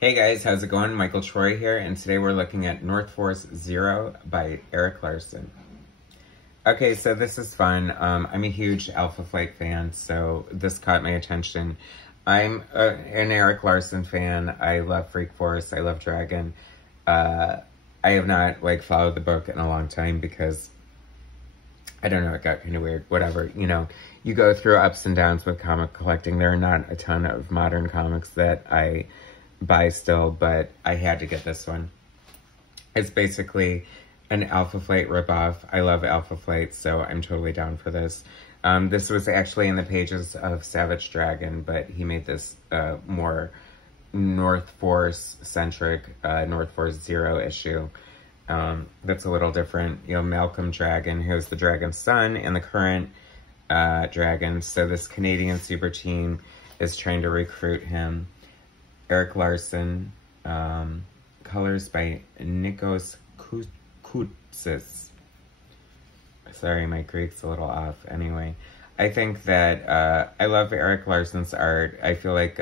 Hey guys, how's it going? Michael Troy here, and today we're looking at North Force Zero by Erik Larsen. Okay, so this is fun. I'm a huge Alpha Flight fan, so this caught my attention. I'm an Erik Larsen fan. I love Freak Force. I love Dragon. I have not followed the book in a long time because I don't know, it got kind of weird. Whatever, you go through ups and downs with comic collecting. There are not a ton of modern comics that I buy still, but I had to get this one. It's basically an Alpha Flight ripoff. I love Alpha Flight, so I'm totally down for this. This was actually in the pages of Savage Dragon, but he made this more North Force-centric, North Force Zero issue. That's a little different. Malcolm Dragon, who's the Dragon's son and the current Dragon. So this Canadian super team is trying to recruit him. Erik Larsen, colors by Nikos Koutsis. Sorry, my Greek's a little off. Anyway, I think that I love Erik Larsen's art. I feel like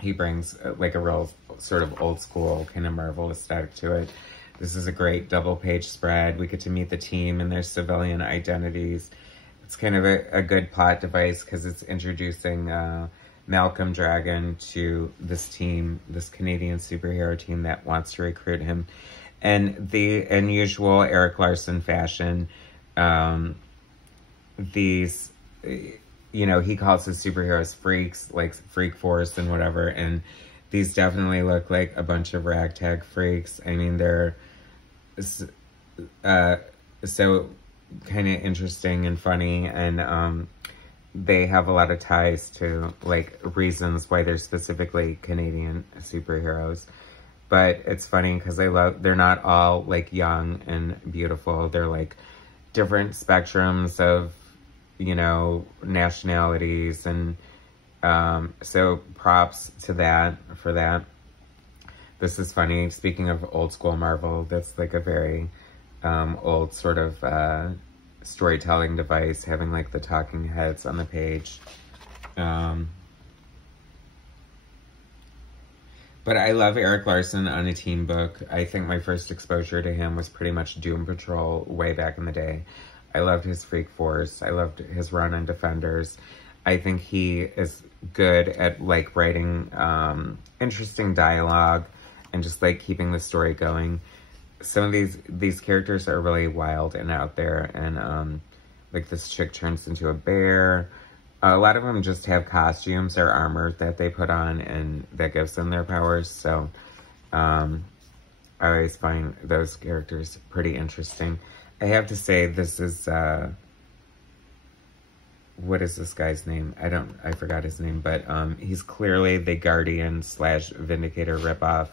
he brings a real sort of old school kind of Marvel aesthetic to it. This is a great double page spread. We get to meet the team and their civilian identities. It's kind of a good plot device because it's introducing Malcolm Dragon to this team, this Canadian superhero team that wants to recruit him. And in usual Erik Larsen fashion, he calls his superheroes freaks, like Freak Force and whatever, and these definitely look like a bunch of ragtag freaks. I mean, they're so kind of interesting and funny, and they have a lot of ties to, reasons why they're specifically Canadian superheroes. But it's funny because they're not all, young and beautiful. They're, different spectrums of, nationalities. And so props to that, for that. This is funny. Speaking of old school Marvel, that's, a very old sort of storytelling device, having the talking heads on the page. But I love Erik Larsen on a team book. I think my first exposure to him was pretty much Doom Patrol way back in the day. I loved his Freak Force. I loved his run on Defenders. I think he is good at writing interesting dialogue and just keeping the story going. Some of these characters are really wild and out there, and this chick turns into a bear. A lot of them just have costumes or armor that they put on, and that gives them their powers. So I always find those characters pretty interesting. I have to say, this is what is this guy's name? I forgot his name, but he's clearly the Guardian / Vindicator ripoff,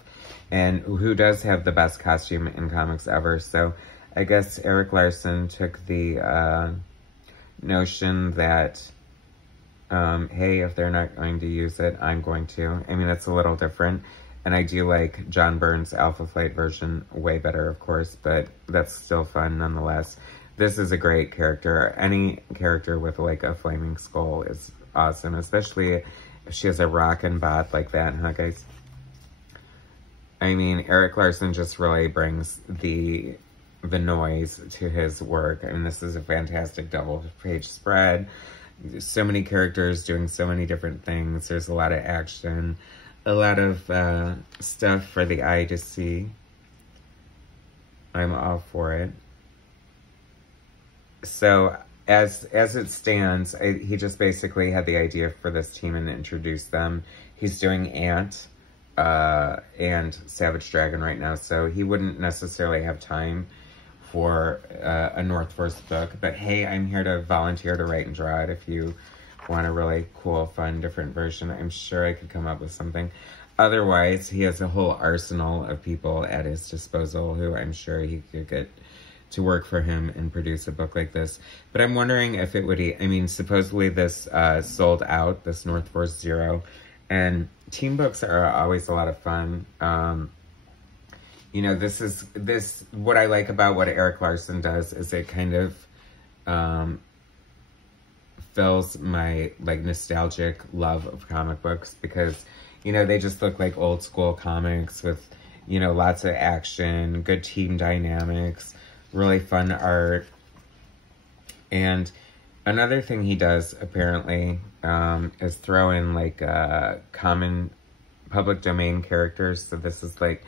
and who does have the best costume in comics ever. So I guess Erik Larsen took the notion that, hey, if they're not going to use it, I'm going to. I mean, it's a little different, and I do like John Byrne's Alpha Flight version way better, of course, but that's still fun nonetheless. This is a great character. Any character with a flaming skull is awesome, especially if she has a rockin' bot like that, huh, guys? I mean, Erik Larsen just really brings the noise to his work. I mean, this is a fantastic double-page spread. So many characters doing so many different things. There's a lot of action, a lot of stuff for the eye to see. I'm all for it. So as it stands, he just basically had the idea for this team and introduced them. He's doing Ant and Savage Dragon right now, so he wouldn't necessarily have time for a North Force book. But hey, I'm here to volunteer to write and draw it. If you want a really cool, fun, different version, I'm sure I could come up with something. Otherwise, he has a whole arsenal of people at his disposal who I'm sure he could get to work for him and produce a book like this. But I'm wondering if it would, I mean, supposedly this sold out, this North Force Zero, and team books are always a lot of fun. What I like about what Erik Larsen does is it kind of fills my, like, nostalgic love of comic books because, you know, they just look like old school comics with, you know, lots of action, good team dynamics, really fun art. And another thing he does, apparently, is throw in, like, common public domain characters. So this is, like,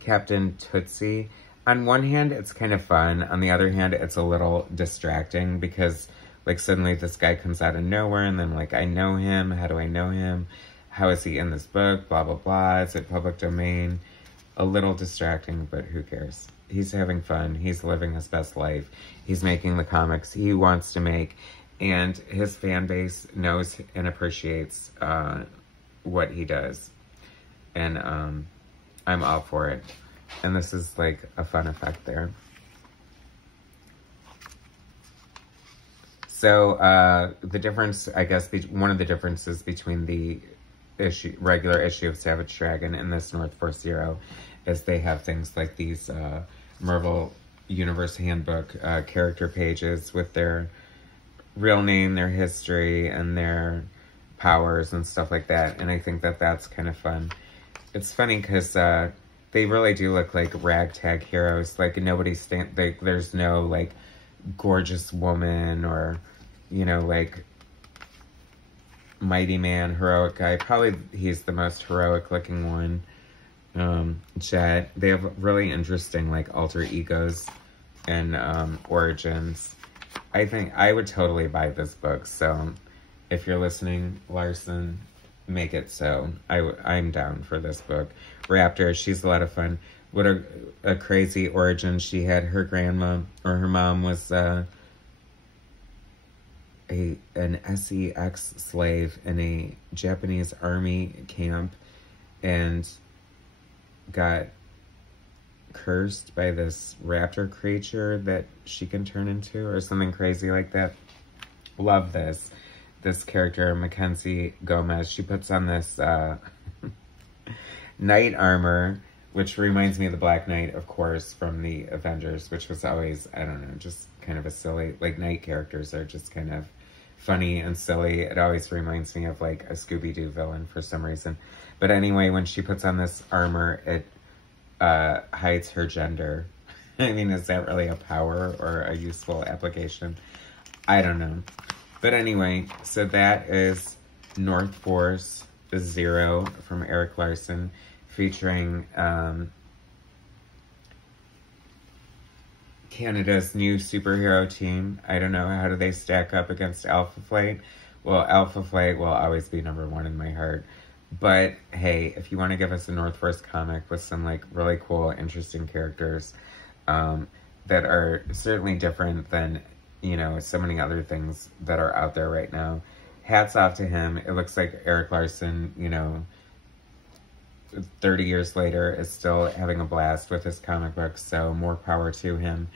Captain Tootsie. On one hand, it's kind of fun. On the other hand, it's a little distracting because, like, suddenly this guy comes out of nowhere and then, like, I know him. How do I know him? How is he in this book? Blah, blah, blah. It's it public domain. A little distracting, but who cares? He's having fun. He's living his best life. He's making the comics he wants to make. And his fan base knows and appreciates what he does. And I'm all for it. And this is like a fun effect there. So the difference, I guess, one of the differences between the regular issue of Savage Dragon and this North Force Zero is they have things like these Marvel Universe Handbook character pages with their real name, their history, and their powers and stuff like that. And I think that that's kind of fun. It's funny because they really do look like ragtag heroes. Like there's no like gorgeous woman or, you know, like mighty man, heroic guy. Probably he's the most heroic looking one. Jet. They have really interesting like alter egos and origins. I think I would totally buy this book. So if you're listening, Larsen, make it so. I'm down for this book. Raptor, she's a lot of fun. What a crazy origin she had. Her grandma or her mom was an SEX slave in a Japanese army camp and got cursed by this raptor creature that she can turn into or something crazy like that. Love this. This character, Mackenzie Gomez, she puts on this knight armor, which reminds me of the Black Knight, of course, from the Avengers, which was always, I don't know, just kind of a silly, like, knight characters are just kind of funny and silly. It always reminds me of, like, a Scooby-Doo villain for some reason. But anyway, when she puts on this armor, it hides her gender. I mean, is that really a power or a useful application? I don't know. But anyway, so that is North Force Zero from Erik Larsen, featuring Canada's new superhero team. I don't know, how do they stack up against Alpha Flight? Well, Alpha Flight will always be #1 in my heart. But hey, if you want to give us a North Force comic with some like really cool, interesting characters that are certainly different than, you know, so many other things that are out there right now, hats off to him. It looks like Erik Larsen, you know, 30 years later is still having a blast with his comic books, so more power to him.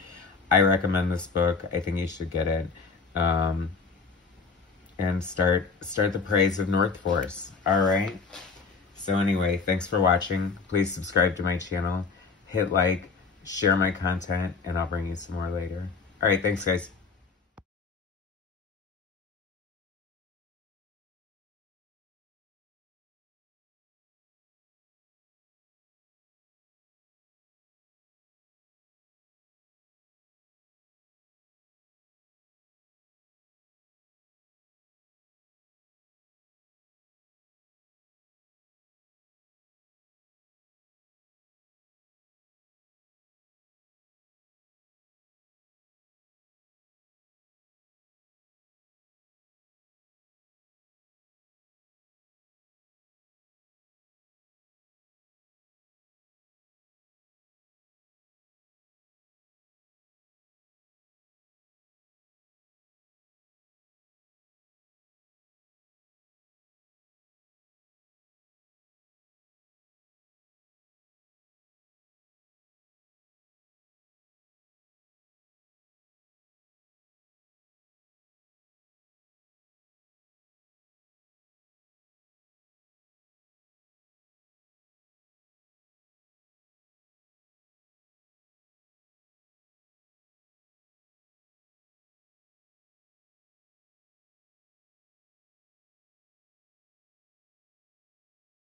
I recommend this book. I think you should get it. And start the praise of North Force. All right? So anyway, thanks for watching. Please subscribe to my channel. Hit like, share my content, and I'll bring you some more later. All right, thanks, guys.